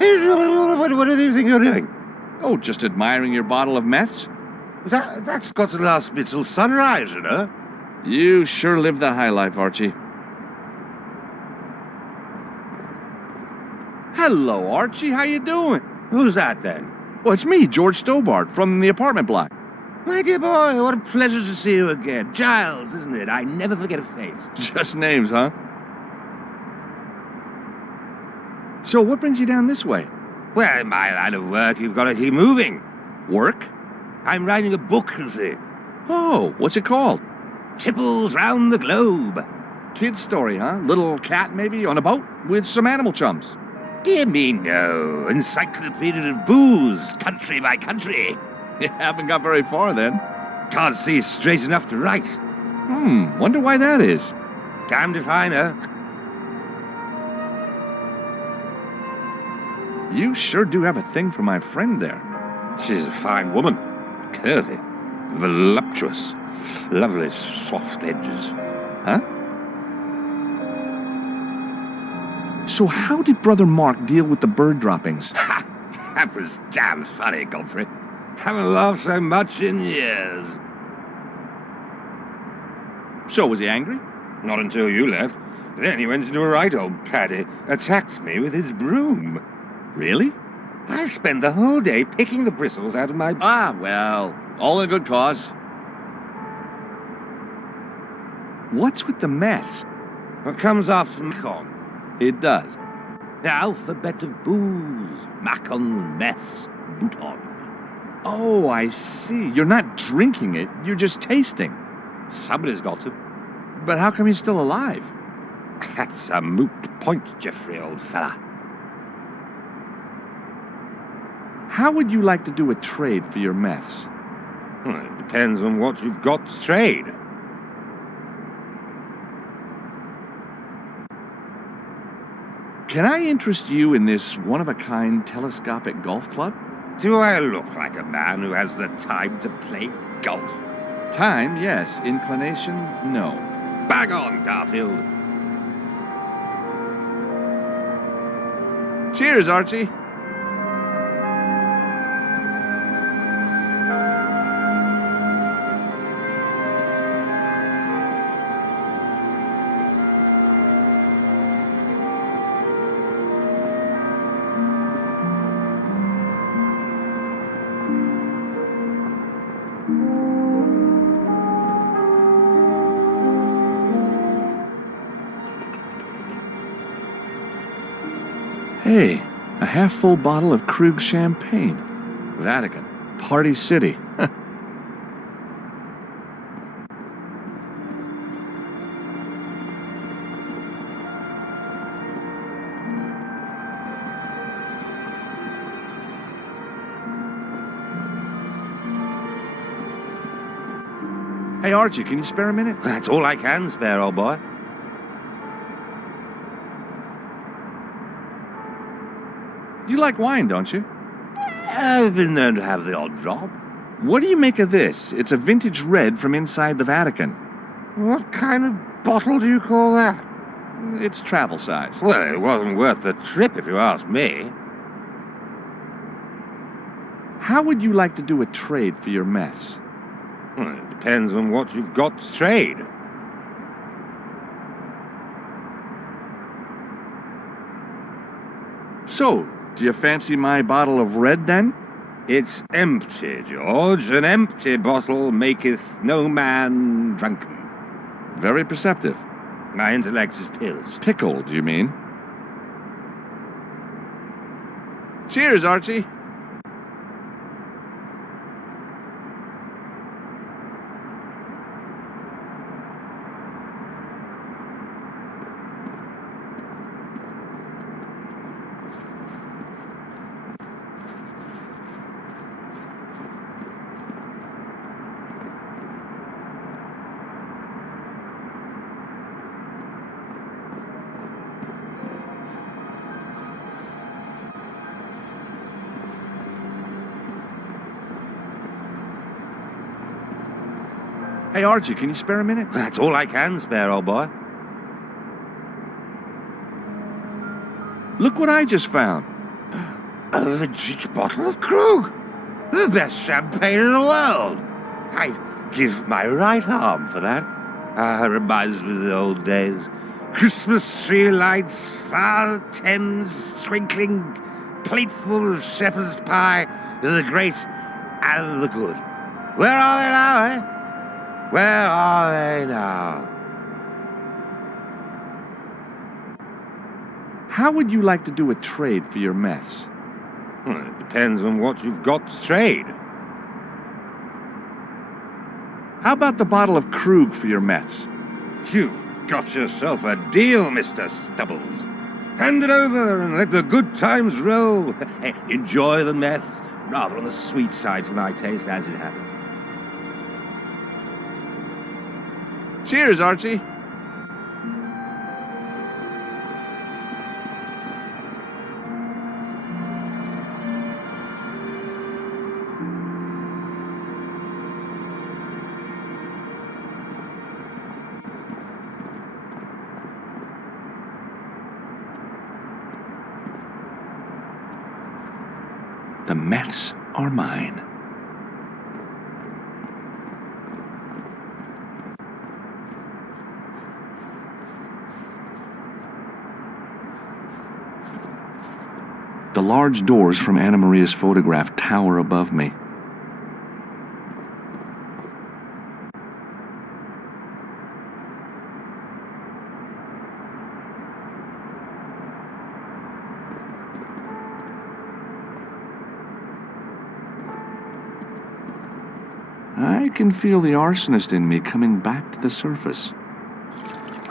What do you think you're doing? Oh, just admiring your bottle of meths? That's got to last me till sunrise, you know? You sure live the high life, Archie. Hello, Archie. How you doing? Who's that, then? Well, it's me, George Stobart, from the apartment block. My dear boy, what a pleasure to see you again. Giles, isn't it? I never forget a face. Just names, huh? So, what brings you down this way? Well, in my line of work, you've got to keep moving. Work? I'm writing a book, you see. Oh, what's it called? Tipples Round the Globe. Kid's story, huh? Little cat, maybe, on a boat with some animal chums. Dear me, no. Encyclopedia of booze, country by country. You haven't got very far, then. Can't see straight enough to write. Wonder why that is. Damned if I know. You sure do have a thing for my friend there. She's a fine woman. Curvy. Voluptuous. Lovely soft edges. Huh? So how did Brother Mark deal with the bird droppings? Ha! That was damn funny, Godfrey. Haven't laughed so much in years. So, was he angry? Not until you left. Then he went into a right old paddy, attacked me with his broom. Really? I spent the whole day picking the bristles out of my... Ah, well, all in a good cause. What's with the meths? What comes after Macon? It does. The alphabet of booze. Macon, mess, bouton. Oh, I see. You're not drinking it, you're just tasting. Somebody's got to. But how come he's still alive? That's a moot point, Geoffrey, old fella. How would you like to do a trade for your meths? Well, it depends on what you've got to trade. Can I interest you in this one-of-a-kind telescopic golf club? Do I look like a man who has the time to play golf? Time, yes. Inclination, no. Bang on, Garfield. Cheers, Archie. Hey, a half-full bottle of Krug champagne. Vatican. Party City. Hey, Archie, can you spare a minute? That's all I can spare, old boy. You like wine, don't you? I've been known to have the odd drop. What do you make of this? It's a vintage red from inside the Vatican. What kind of bottle do you call that? It's travel size. Well, it wasn't worth the trip if you ask me. How would you like to do a trade for your meths? Well, it depends on what you've got to trade. So, do you fancy my bottle of red, then? It's empty, George. An empty bottle maketh no man drunken. Very perceptive. My intellect is pills. Pickled, you mean? Cheers, Archie. Hey, Archie, can you spare a minute? That's all I can spare, old boy. Look what I just found. A vintage bottle of Krug! The best champagne in the world! I'd give my right arm for that. Reminds me of the old days. Christmas tree lights, far Thames twinkling, plateful of shepherd's pie, the great and the good. Where are they now, eh? Where are they now? How would you like to do a trade for your meths? Well, it depends on what you've got to trade. How about the bottle of Krug for your meths? You've got yourself a deal, Mr. Stubbles. Hand it over and let the good times roll. Enjoy the meths, rather on the sweet side for my taste, as it happens. Cheers, Archie. The meths are mine. The large doors from Anna Maria's photograph tower above me. I can feel the arsonist in me coming back to the surface.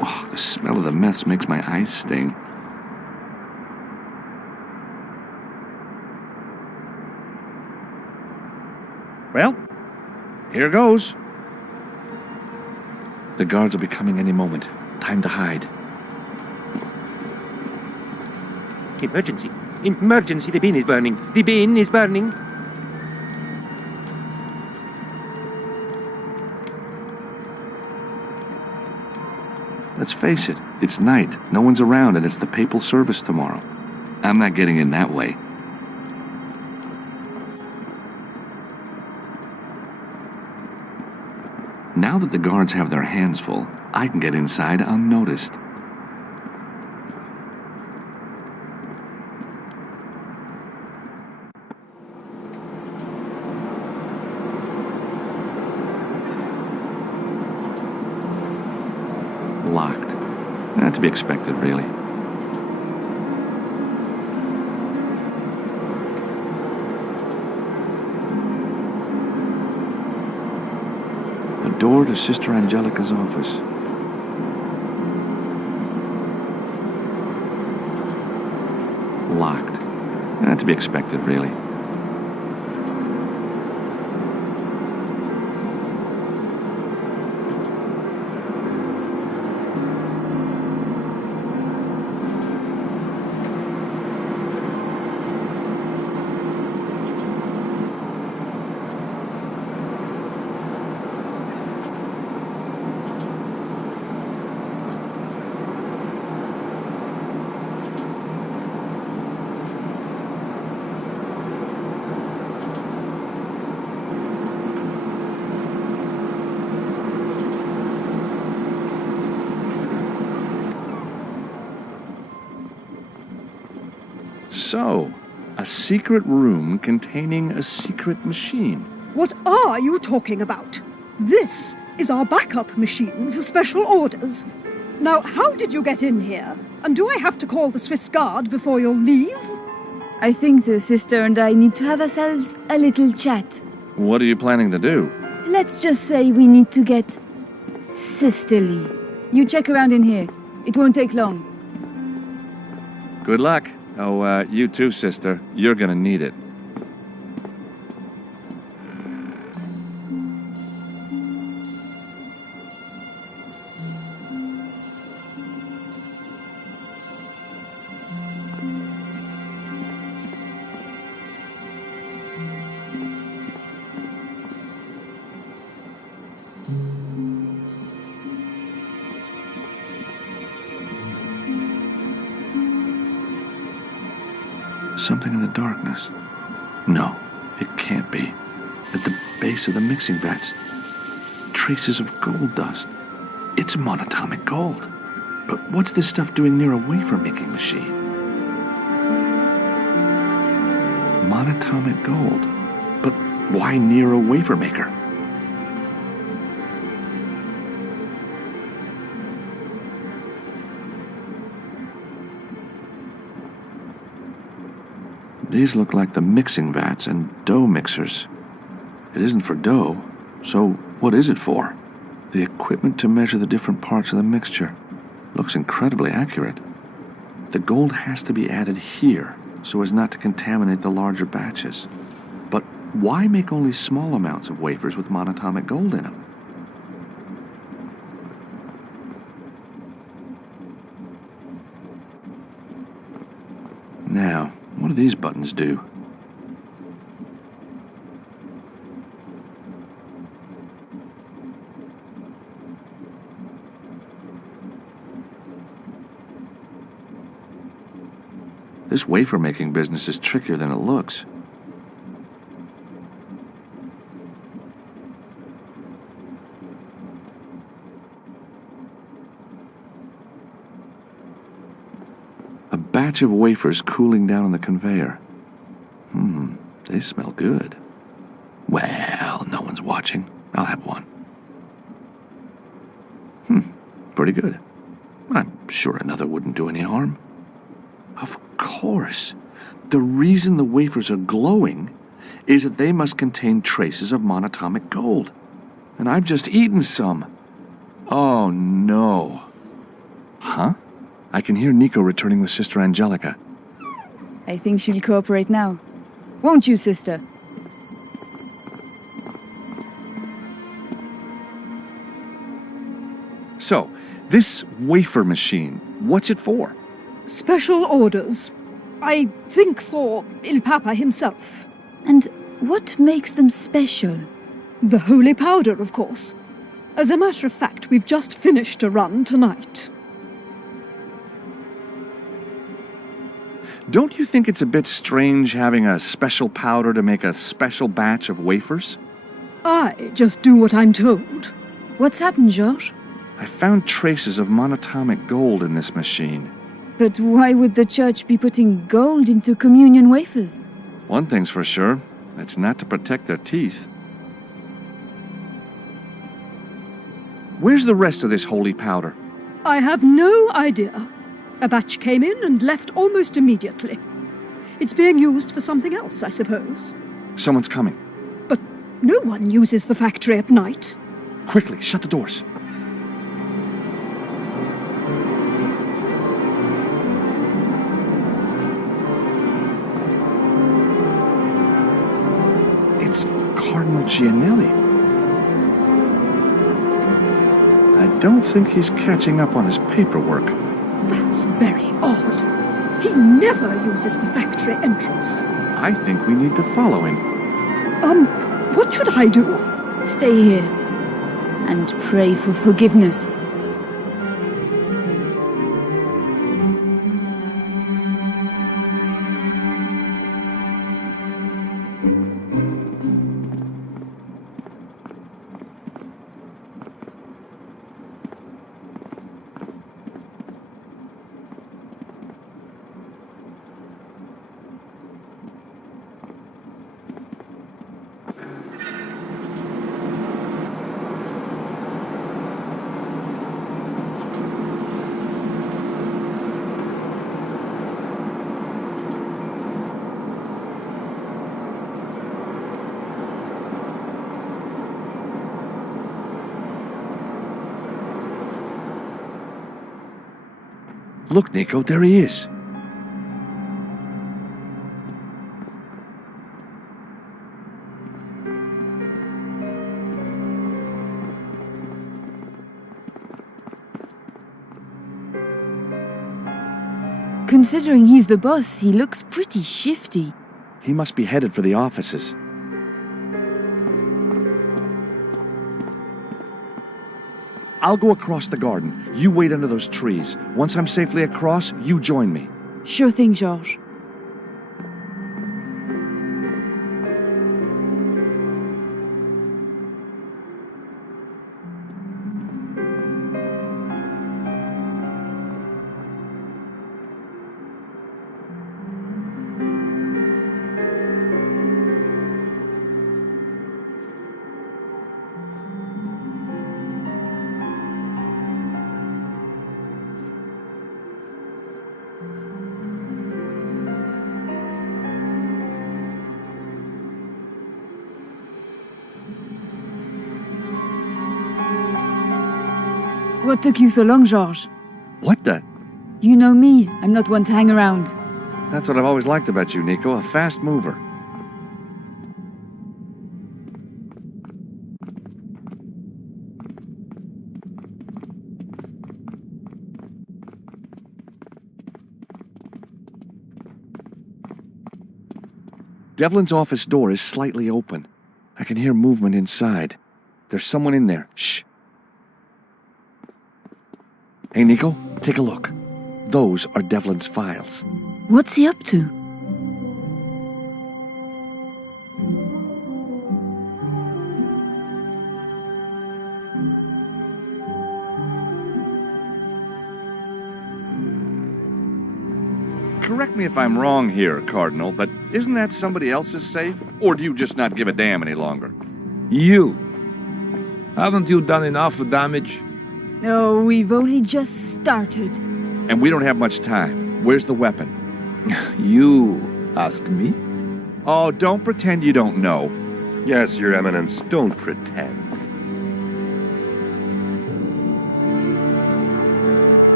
Oh, the smell of the meths makes my eyes sting. Well, here goes. The guards will be coming any moment. Time to hide. Emergency! Emergency! The bin is burning! The bin is burning! Let's face it, it's night, no one's around, and it's the papal service tomorrow. I'm not getting in that way. Now that the guards have their hands full, I can get inside unnoticed. Locked. Not to be expected, really. The door to Sister Angelica's office. Locked. Not to be expected, really. So, a secret room containing a secret machine. What are you talking about? This is our backup machine for special orders. Now, how did you get in here? And do I have to call the Swiss Guard before you'll leave? I think the sister and I need to have ourselves a little chat. What are you planning to do? Let's just say we need to get sisterly. You check around in here. It won't take long. Good luck. Oh, you too, sister. You're gonna need it. Something in the darkness. No, it can't be. At the base of the mixing vats, traces of gold dust. It's monatomic gold. But what's this stuff doing near a wafer-making machine? Monatomic gold. But why near a wafer maker? These look like the mixing vats and dough mixers. It isn't for dough, so what is it for? The equipment to measure the different parts of the mixture. Looks incredibly accurate. The gold has to be added here so as not to contaminate the larger batches. But why make only small amounts of wafers with monatomic gold in them? Now, what do these buttons do? This wafer-making business is trickier than it looks. A batch of wafers cooling down on the conveyor. They smell good. Well, no one's watching. I'll have one. Pretty good. I'm sure another wouldn't do any harm. Of course. The reason the wafers are glowing is that they must contain traces of monatomic gold. And I've just eaten some. Oh, no. Huh? I can hear Nico returning with Sister Angelica. I think she'll cooperate now. Won't you, sister? So, this wafer machine, what's it for? Special orders. I think for Il Papa himself. And what makes them special? The holy powder, of course. As a matter of fact, we've just finished a run tonight. Don't you think it's a bit strange having a special powder to make a special batch of wafers? I just do what I'm told. What's happened, Georges? I found traces of monatomic gold in this machine. But why would the church be putting gold into communion wafers? One thing's for sure, it's not to protect their teeth. Where's the rest of this holy powder? I have no idea. A batch came in and left almost immediately. It's being used for something else, I suppose. Someone's coming. But no one uses the factory at night. Quickly, shut the doors. It's Cardinal Gianelli. I don't think he's catching up on his paperwork. That's very odd. He never uses the factory entrance. I think we need to follow him. What should I do? Stay here and pray for forgiveness. Look, Nico, there he is. Considering he's the boss, he looks pretty shifty. He must be headed for the offices. I'll go across the garden. You wait under those trees. Once I'm safely across, you join me. Sure thing, Georges. What took you so long, Georges? What the? You know me. I'm not one to hang around. That's what I've always liked about you, Nico. A fast mover. Devlin's office door is slightly open. I can hear movement inside. There's someone in there. Shh. Hey, Nico, take a look. Those are Devlin's files. What's he up to? Correct me if I'm wrong here, Cardinal, but isn't that somebody else's safe? Or do you just not give a damn any longer? You. Haven't you done enough damage? Oh, we've only just started. And we don't have much time. Where's the weapon? You asked me? Oh, don't pretend you don't know. Yes, Your Eminence, don't pretend.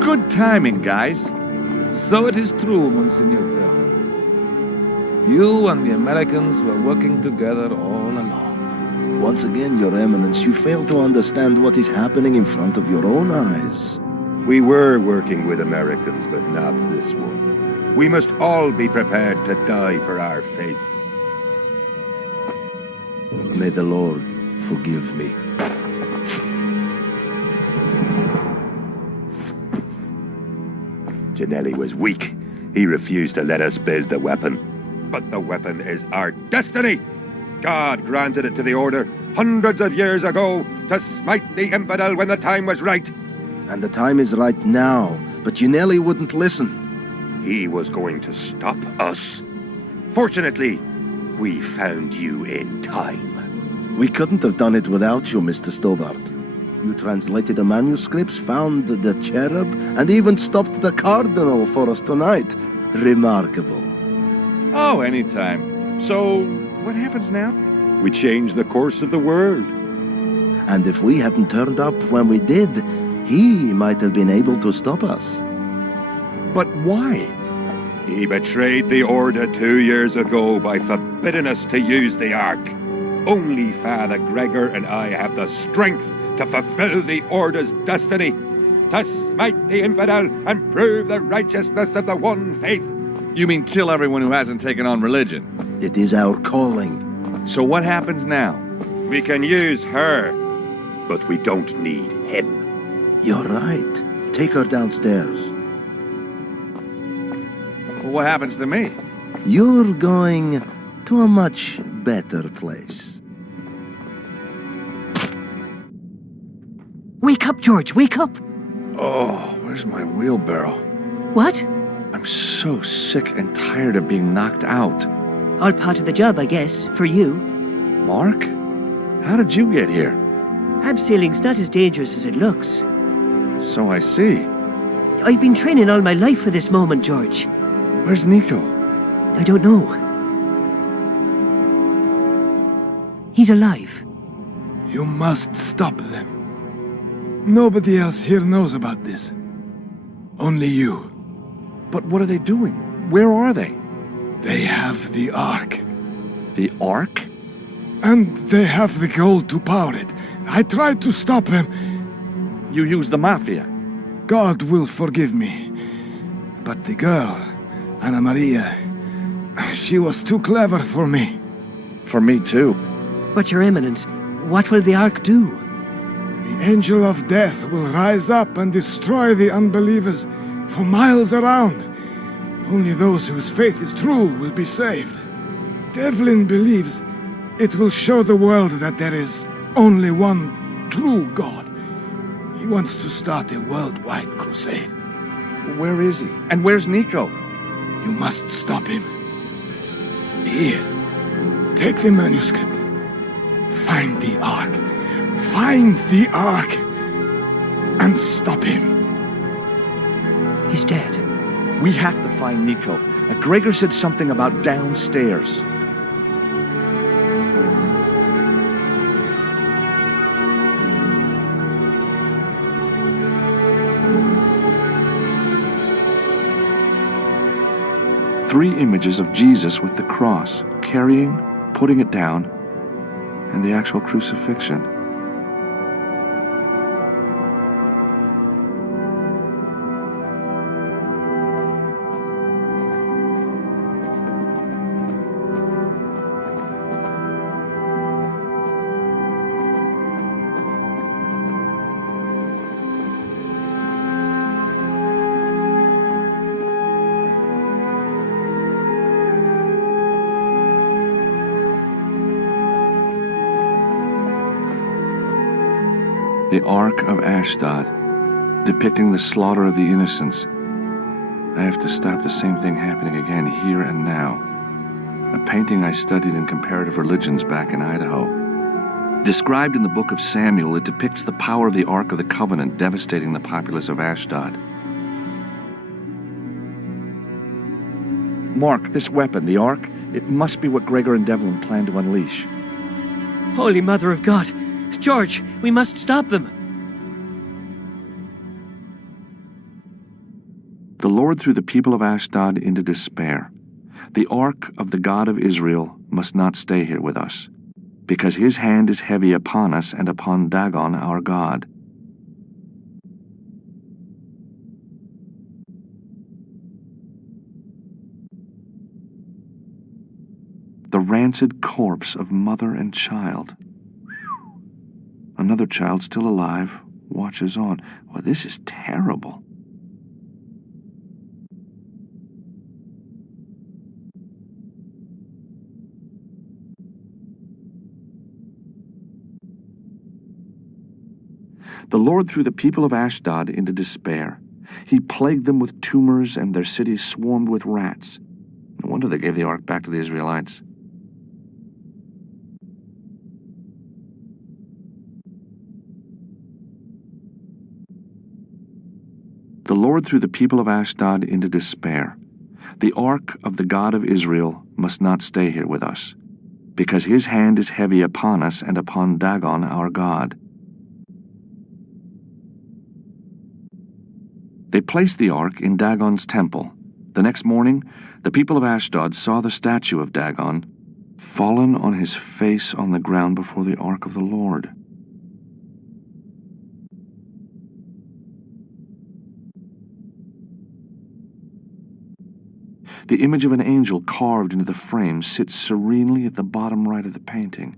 Good timing, guys. So it is true, Monsignor Devlin. You and the Americans were working together all along. Once again, Your Eminence, you fail to understand what is happening in front of your own eyes. We were working with Americans, but not this one. We must all be prepared to die for our faith. May the Lord forgive me. Ginelli was weak. He refused to let us build the weapon. But the weapon is our destiny! God granted it to the Order hundreds of years ago to smite the infidel when the time was right. And the time is right now, but Ginelli wouldn't listen. He was going to stop us. Fortunately, we found you in time. We couldn't have done it without you, Mr. Stobart. You translated the manuscripts, found the cherub, and even stopped the Cardinal for us tonight. Remarkable. Oh, anytime. So, what happens now? We changed the course of the world. And if we hadn't turned up when we did, he might have been able to stop us. But why? He betrayed the Order 2 years ago by forbidding us to use the Ark. Only Father Gregor and I have the strength to fulfill the Order's destiny, to smite the infidel and prove the righteousness of the one faith. You mean kill everyone who hasn't taken on religion? It is our calling. So what happens now? We can use her, but we don't need him. You're right. Take her downstairs. Well, what happens to me? You're going to a much better place. Wake up, George, wake up! Oh, where's my wheelbarrow? What? I'm so sick and tired of being knocked out. All part of the job, I guess, for you. Mark? How did you get here? Abseiling's not as dangerous as it looks. So I see. I've been training all my life for this moment, George. Where's Nico? I don't know. He's alive. You must stop them. Nobody else here knows about this. Only you. But what are they doing? Where are they? They have the Ark. The Ark? And they have the gold to power it. I tried to stop them. You use the Mafia. God will forgive me. But the girl, Anna Maria, she was too clever for me. For me too. But, Your Eminence, what will the Ark do? The angel of death will rise up and destroy the unbelievers for miles around. Only those whose faith is true will be saved. Devlin believes it will show the world that there is only one true God. He wants to start a worldwide crusade. Where is he? And where's Nico? You must stop him. Here, take the manuscript. Find the Ark. Find the Ark. And stop him. He's dead. We have to find Nico. Gregor said something about downstairs. 3 images of Jesus with the cross, carrying, putting it down, and the actual crucifixion. The Ark of Ashdod, depicting the slaughter of the innocents. I have to stop the same thing happening again here and now. A painting I studied in comparative religions back in Idaho. Described in the book of Samuel, it depicts the power of the Ark of the Covenant devastating the populace of Ashdod. Mark, this weapon, the Ark, it must be what Gregor and Devlin plan to unleash. Holy Mother of God! George, we must stop them! The Lord threw the people of Ashdod into despair. The Ark of the God of Israel must not stay here with us, because his hand is heavy upon us and upon Dagon our God. The rancid corpse of mother and child. Another child still alive watches on. Well, this is terrible. The Lord threw the people of Ashdod into despair. He plagued them with tumors, and their cities swarmed with rats. No wonder they gave the ark back to the Israelites. The Lord threw the people of Ashdod into despair. The ark of the God of Israel must not stay here with us, because his hand is heavy upon us and upon Dagon our God. They placed the ark in Dagon's temple. The next morning, the people of Ashdod saw the statue of Dagon fallen on his face on the ground before the ark of the Lord. The image of an angel carved into the frame sits serenely at the bottom right of the painting.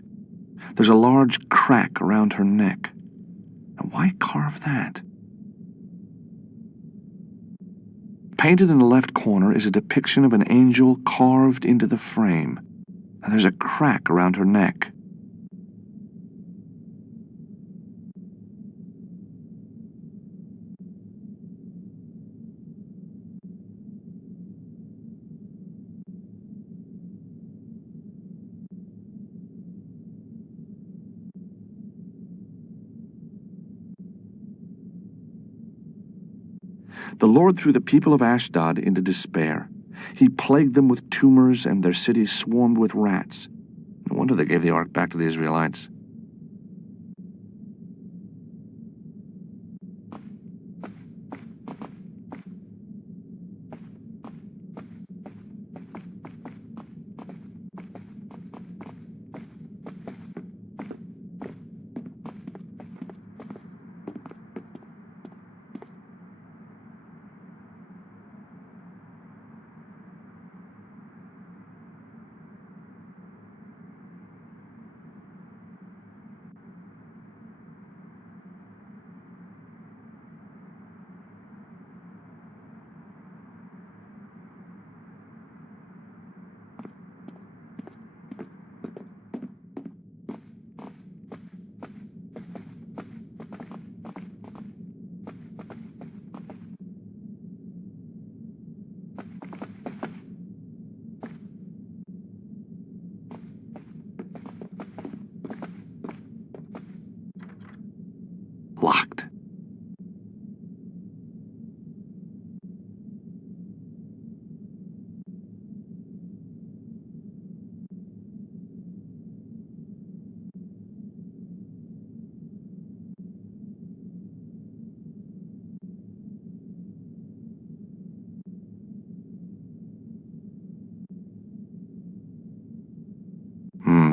There's a large crack around her neck. Now, why carve that? Painted in the left corner is a depiction of an angel carved into the frame. And there's a crack around her neck. The Lord threw the people of Ashdod into despair. He plagued them with tumors, and their cities swarmed with rats. No wonder they gave the ark back to the Israelites.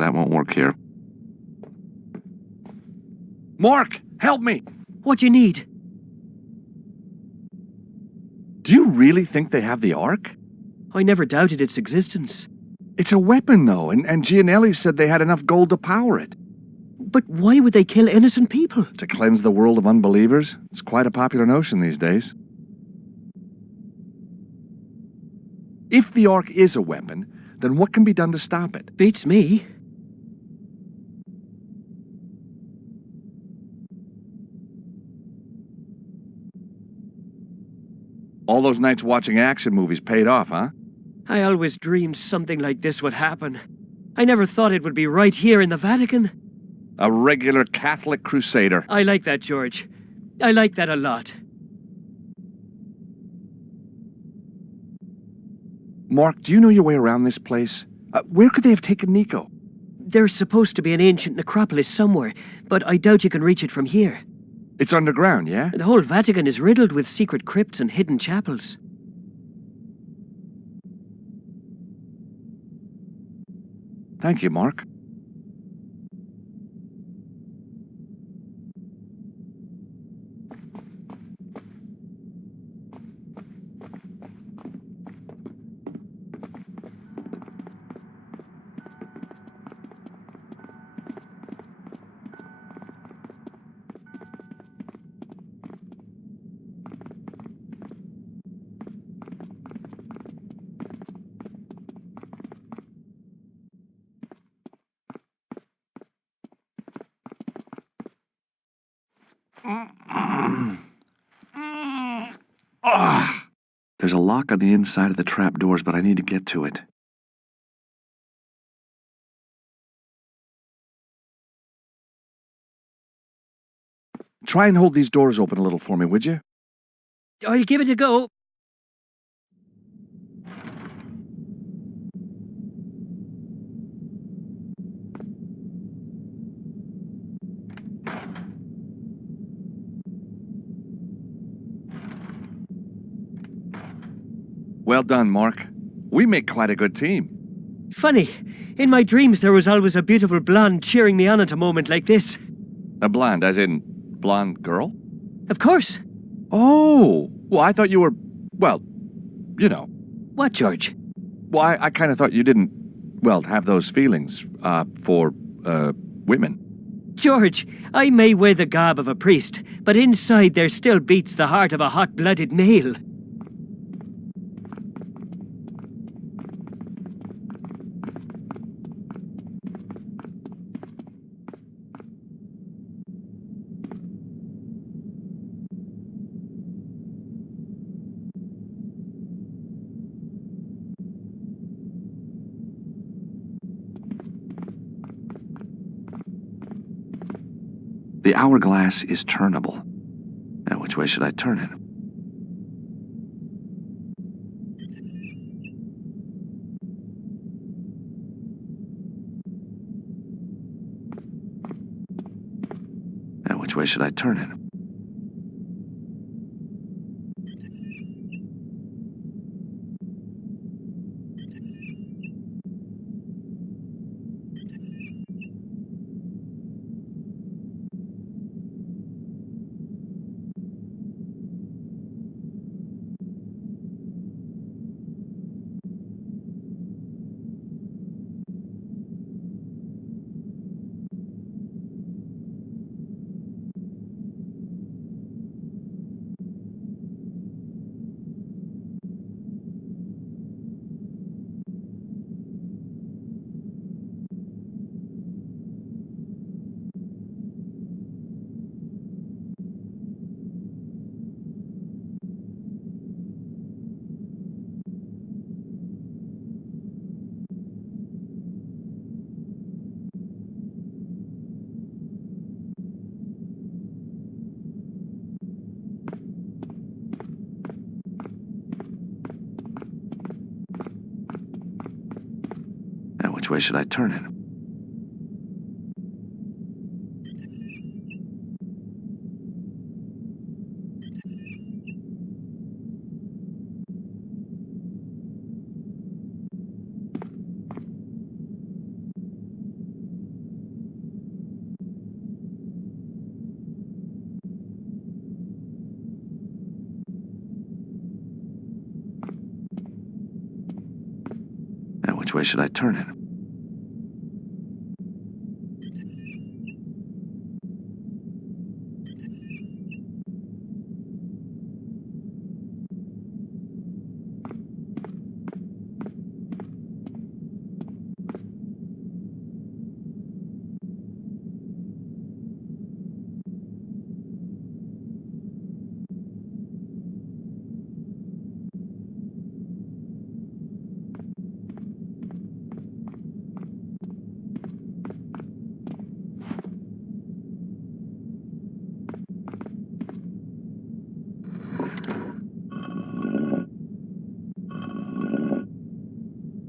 that won't work here. Mark, help me! What do you need? Do you really think they have the Ark? I never doubted its existence. It's a weapon, though, and Gianelli said they had enough gold to power it. But why would they kill innocent people? To cleanse the world of unbelievers? It's quite a popular notion these days. If the Ark is a weapon, then what can be done to stop it? Beats me. All those nights watching action movies paid off, huh? I always dreamed something like this would happen. I never thought it would be right here in the Vatican. A regular Catholic crusader. I like that, George. I like that a lot. Mark, do you know your way around this place? Where could they have taken Nico? There's supposed to be an ancient necropolis somewhere, but I doubt you can reach it from here. It's underground, yeah? The whole Vatican is riddled with secret crypts and hidden chapels. Thank you, Mark. There's a lock on the inside of the trapdoors, but I need to get to it. Try and hold these doors open a little for me, would you? I'll give it a go. Well done, Mark. We make quite a good team. Funny, in my dreams there was always a beautiful blonde cheering me on at a moment like this. A blonde, as in blonde girl? Of course. Oh, well, I thought you were, well, you know. What, George? Well, I kind of thought you didn't, well, have those feelings, for, women. George, I may wear the garb of a priest, but inside there still beats the heart of a hot-blooded male. The hourglass is turnable. Now, which way should I turn it? Now, which way should I turn it? Now, which way should I turn it? way should I turn it?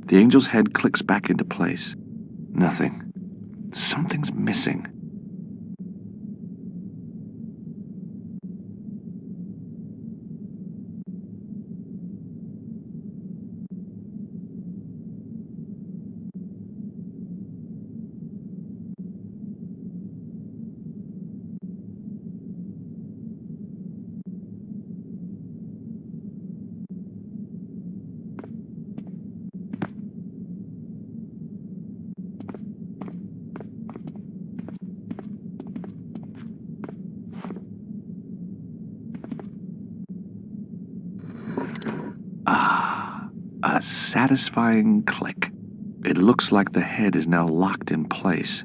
The angel's head clicks back into place. Nothing. Something's missing. A satisfying click. It looks like the head is now locked in place.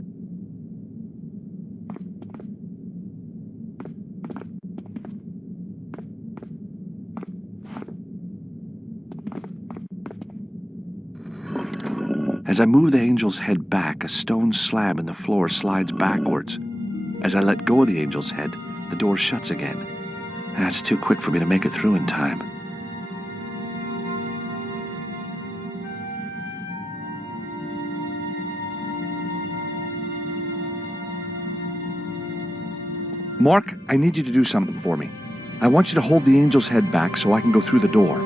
As I move the angel's head back, a stone slab in the floor slides backwards. As I let go of the angel's head, the door shuts again. That's too quick for me to make it through in time. Mark, I need you to do something for me. I want you to hold the angel's head back so I can go through the door.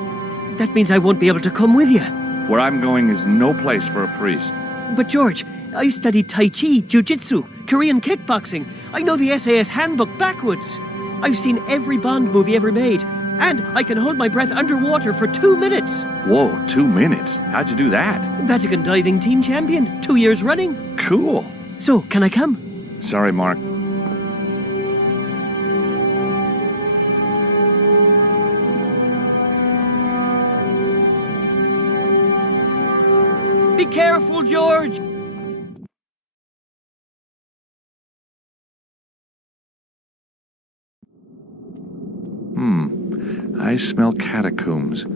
That means I won't be able to come with you. Where I'm going is no place for a priest. But George, I studied Tai Chi, Jiu-Jitsu, Korean kickboxing. I know the SAS handbook backwards. I've seen every Bond movie ever made. And I can hold my breath underwater for 2 minutes. Whoa, 2 minutes? How'd you do that? Vatican diving team champion, 2 years running. Cool. So, can I come? Sorry, Mark. Be careful, George! I smell catacombs.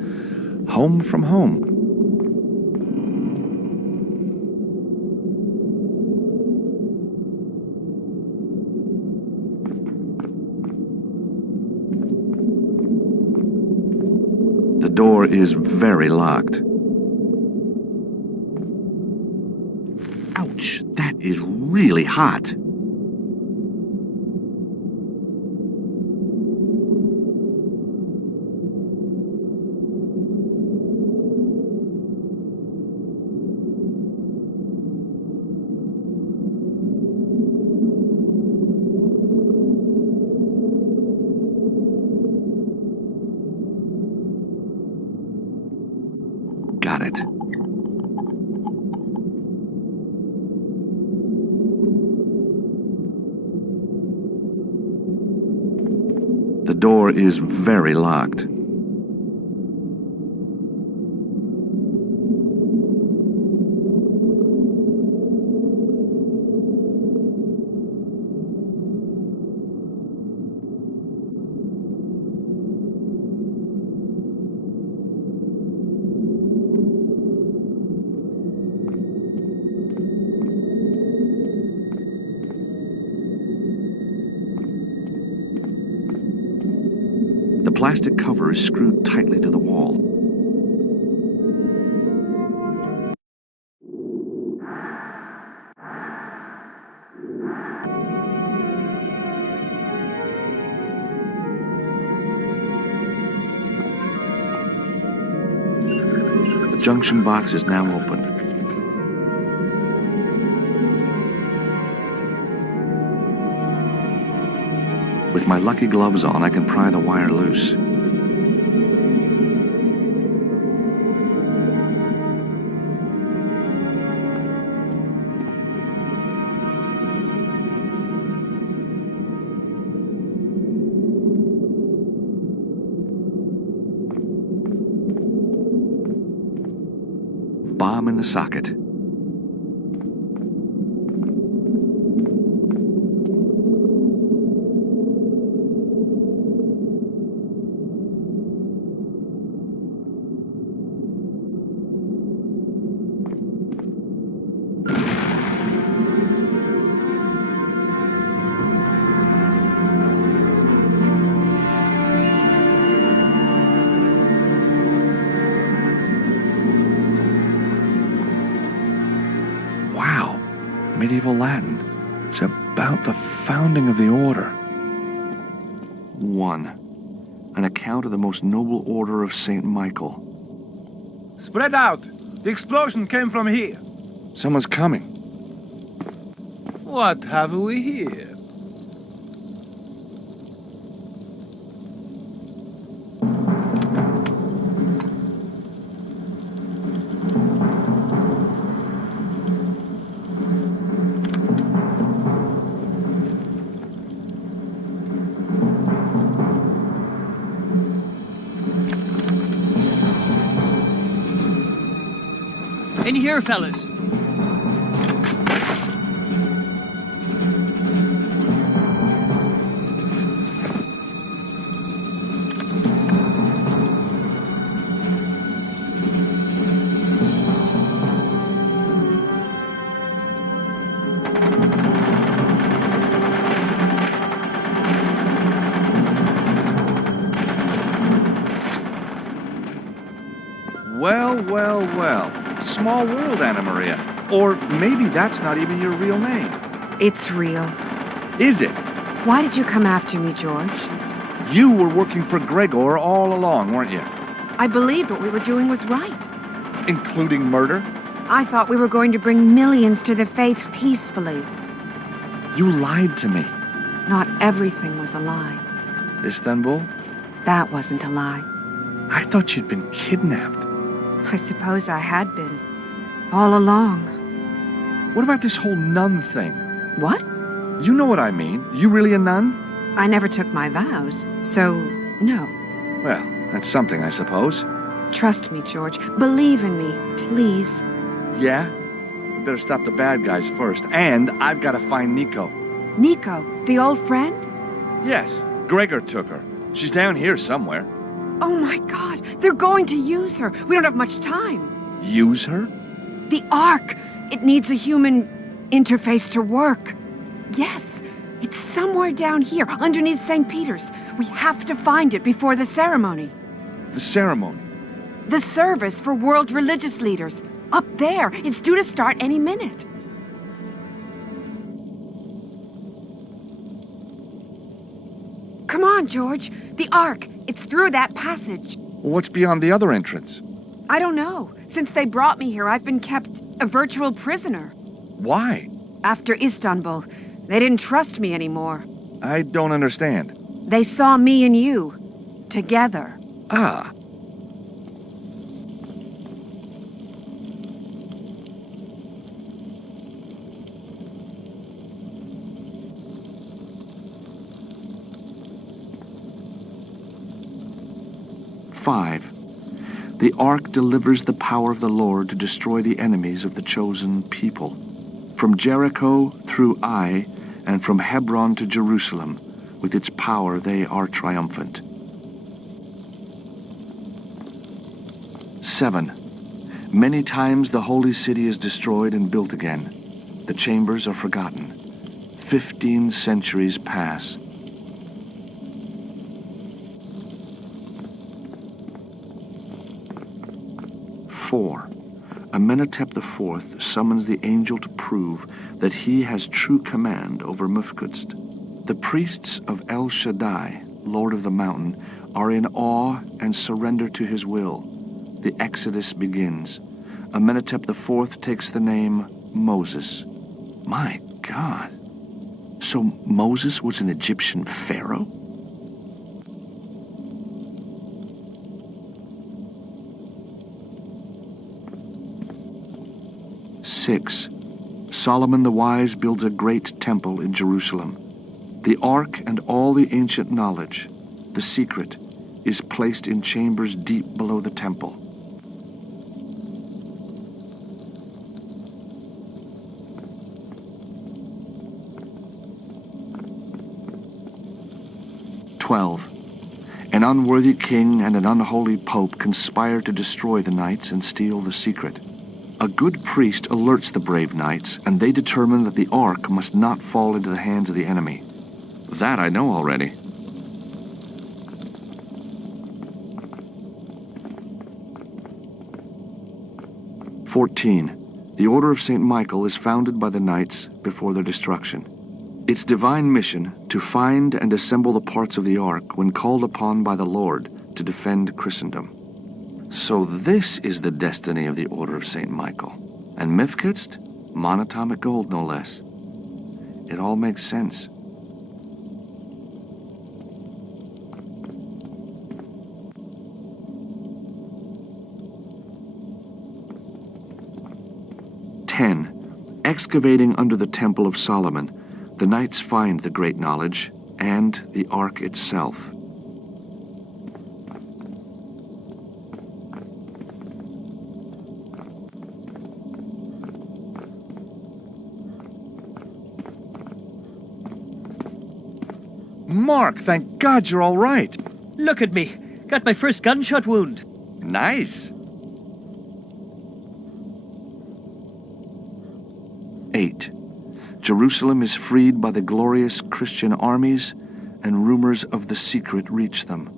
Home from home. The door is very locked. Ouch, that is really hot. Got it. The door is very locked. The plastic cover is screwed tightly to the wall. The junction box is now open. With my lucky gloves on, I can pry the wire loose. bomb in the socket. Wow, medieval Latin. It's about the founding of the order. 1. An account of the most noble order of St. Michael. Spread out. The explosion came from here. Someone's coming. What have we here? In here, fellas. Well, well, well. Small world, Anna Maria. Or maybe that's not even your real name. It's real. Is it? Why did you come after me, George? You were working for Gregor all along, weren't you? I believed what we were doing was right. Including murder? I thought we were going to bring millions to the faith peacefully. You lied to me. Not everything was a lie. Istanbul? That wasn't a lie. I thought you'd been kidnapped. I suppose I had been. All along. What about this whole nun thing? What? You know what I mean. You really a nun? I never took my vows, so no. Well, that's something, I suppose. Trust me, George. Believe in me, please. Yeah? We better stop the bad guys first. And I've got to find Nico. Nico, the old friend? Yes, Gregor took her. She's down here somewhere. Oh my God, they're going to use her. We don't have much time. Use her? The Ark. It needs a human interface to work. Yes, it's somewhere down here, underneath St. Peter's. We have to find it before the ceremony. The ceremony? The service for world religious leaders. Up there. It's due to start any minute. Come on, George. The Ark. It's through that passage. What's beyond the other entrance? I don't know. Since they brought me here, I've been kept a virtual prisoner. Why? After Istanbul, they didn't trust me anymore. I don't understand. They saw me and you together. Ah. Five. The Ark delivers the power of the Lord to destroy the enemies of the chosen people. From Jericho through Ai, and from Hebron to Jerusalem, with its power they are triumphant. 7. Many times the holy city is destroyed and built again. The chambers are forgotten. 15 centuries pass. 4. Amenhotep IV summons the angel to prove that he has true command over Mufkudst. The priests of El Shaddai, Lord of the Mountain, are in awe and surrender to his will. The exodus begins. Amenhotep IV takes the name Moses. My God. So Moses was an Egyptian pharaoh? Six. Solomon the Wise builds a great temple in Jerusalem. The Ark and all the ancient knowledge, the secret, is placed in chambers deep below the temple. 12. An unworthy king and an unholy pope conspire to destroy the knights and steal the secret. A good priest alerts the brave knights, and they determine that the Ark must not fall into the hands of the enemy. That I know already. The Order of St. Michael is founded by the knights before their destruction. Its divine mission to find and assemble the parts of the Ark when called upon by the Lord to defend Christendom. So this is the destiny of the Order of St. Michael. And Mifkitst? Monatomic gold, no less. It all makes sense. Excavating under the Temple of Solomon, the knights find the great knowledge and the Ark itself. Mark, thank God you're all right. Look at me. Got my first gunshot wound. Nice. 8. Jerusalem is freed by the glorious Christian armies, and rumors of the secret reach them.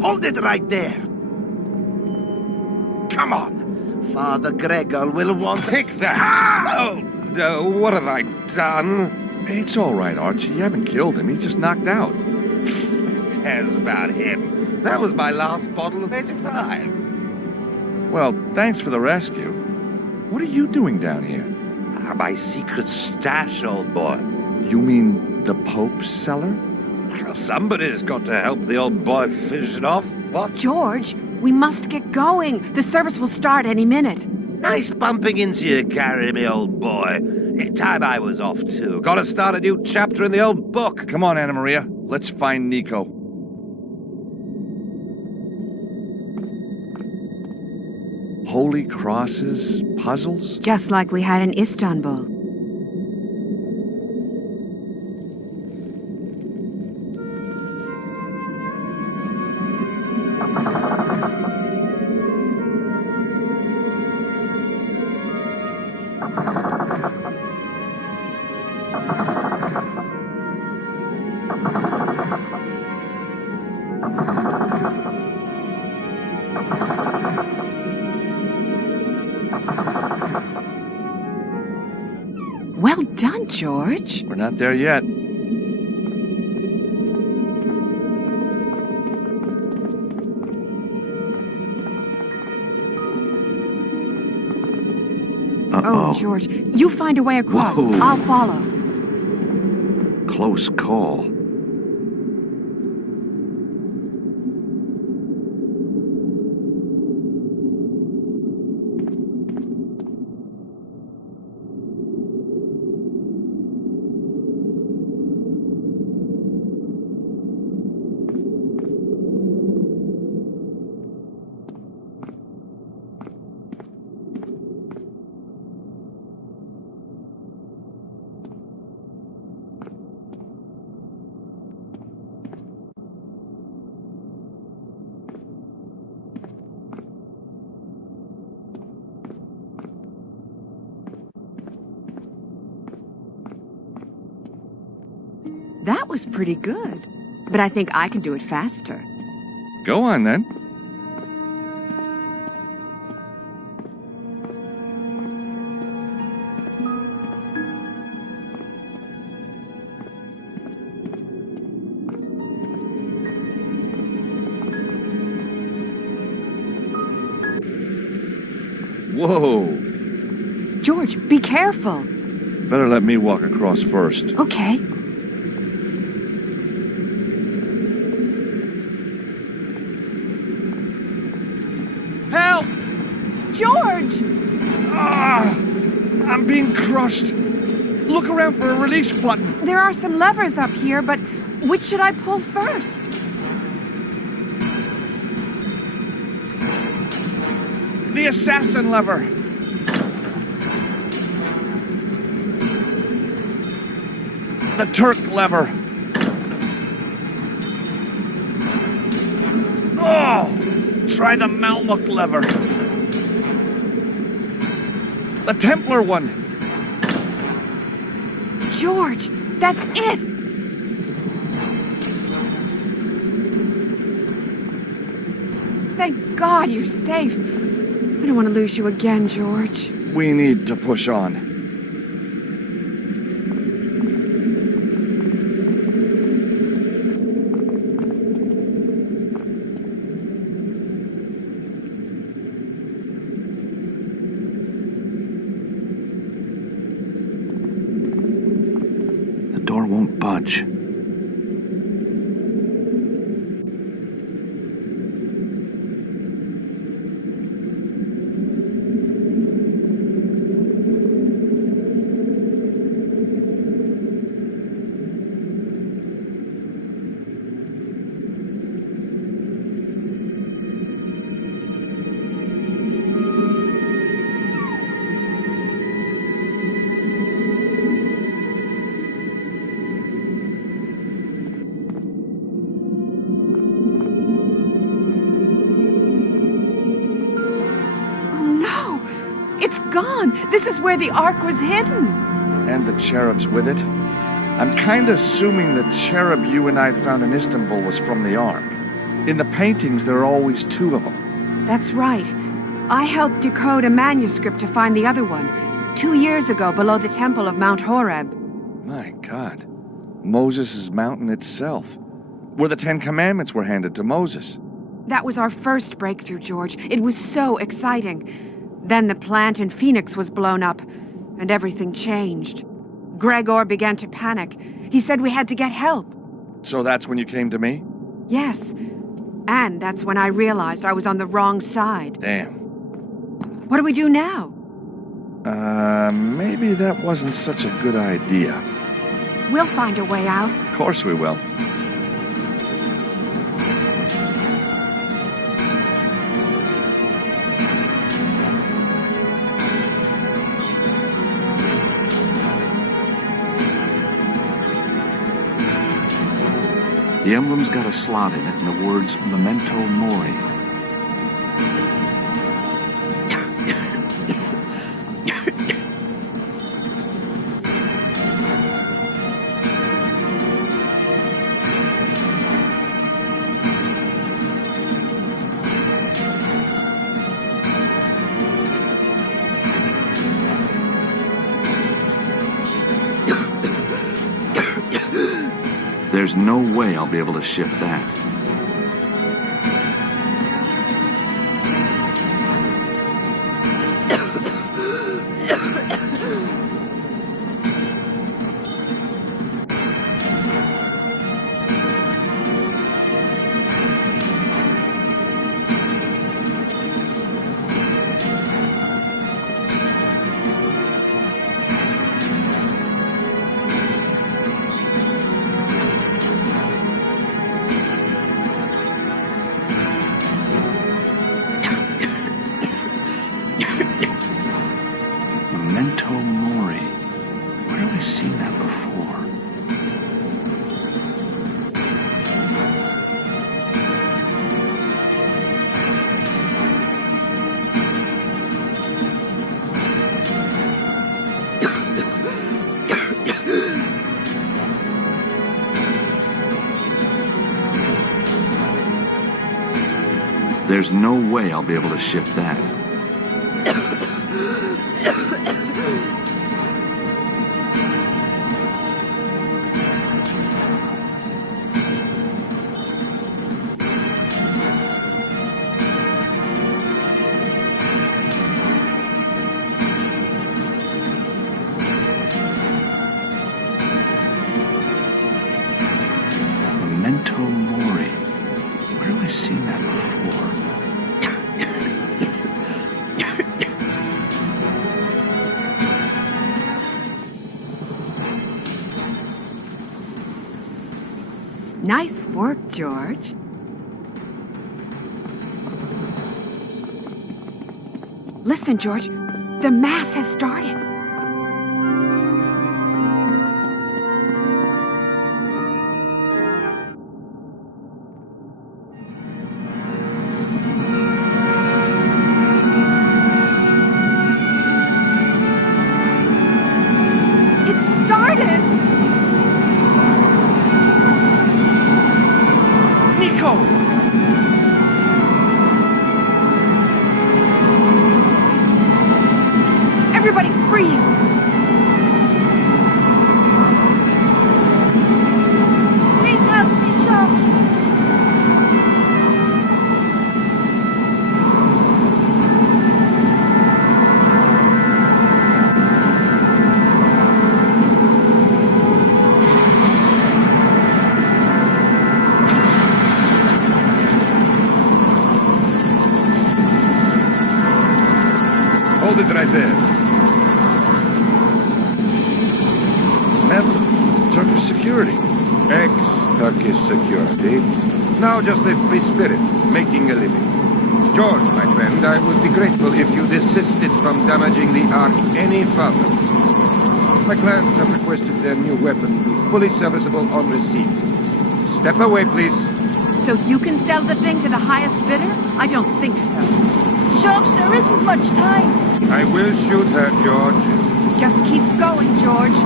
Hold it right there. Come on. Father Gregor will want... Pick that! Oh, no, what have I done? It's all right, Archie. You haven't killed him. He's just knocked out. Who cares about him? That was my last bottle of 85. Well, thanks for the rescue. What are you doing down here? My secret stash, old boy. You mean the Pope's cellar? Well, somebody's got to help the old boy finish it off. What? George, we must get going. The service will start any minute. Nice bumping into you, Gary, me old boy. Time I was off, too. Gotta start a new chapter in the old book. Come on, Anna Maria. Let's find Nico. Holy crosses, puzzles? Just like we had in Istanbul. Well done, George. We're not there yet. Oh, George, you find a way across. Whoa. I'll follow. Close call. That was pretty good. But I think I can do it faster. Go on, then. Whoa. George, be careful. Better let me walk across first. Okay. Help! George! I'm being crushed. Look around for a release button. There are some levers up here, but which should I pull first? The assassin lever. The Turk lever. Oh! Try the Malmuk lever. The Templar one. George, that's it! Thank God you're safe. I don't want to lose you again, George. We need to push on. The door won't budge. This is where the Ark was hidden. And the cherubs with it. I'm kinda assuming the cherub you and I found in Istanbul was from the Ark. In the paintings, there are always two of them. That's right. I helped decode a manuscript to find the other one, 2 years ago below the temple of Mount Horeb. My God. Moses' mountain itself. Where the Ten Commandments were handed to Moses. That was our first breakthrough, George. It was so exciting. Then the plant in Phoenix was blown up, and everything changed. Gregor began to panic. He said we had to get help. So that's when you came to me? Yes. And that's when I realized I was on the wrong side. Damn. What do we do now? Maybe that wasn't such a good idea. We'll find a way out. Of course we will. The emblem's got a slot in it and the words Memento Mori. There's no way I'll be able to shift that. Memento Mori. Where have I seen that before? There's no way I'll be able to shift that. Memento Mori. Where have I seen that before? Nice work, George. Listen, George. The Mass has started. It started! Nico! Everybody freeze! Please help me, George. Hold it right there. Turkish security. Ex-Turkish security. Now just a free spirit, making a living. George, my friend, I would be grateful if you desisted from damaging the Ark any further. My clients have requested their new weapon be fully serviceable on receipt. Step away, please. So you can sell the thing to the highest bidder? I don't think so. George, there isn't much time. I will shoot her, George. Just keep going, George.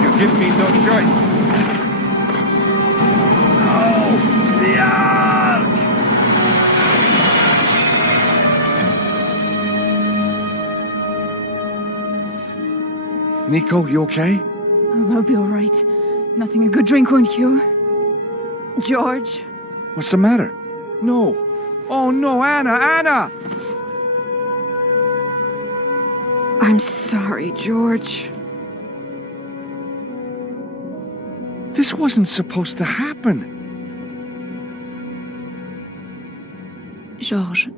You give me no choice. Nico, you okay? Oh, I'll be all right. Nothing a good drink won't cure. George? What's the matter? No. Oh no, Anna! I'm sorry, George. This wasn't supposed to happen. George,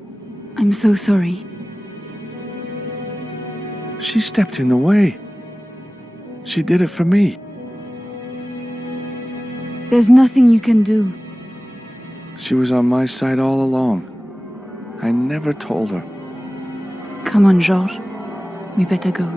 I'm so sorry. She stepped in the way. She did it for me. There's nothing you can do. She was on my side all along. I never told her. Come on, George. We better go.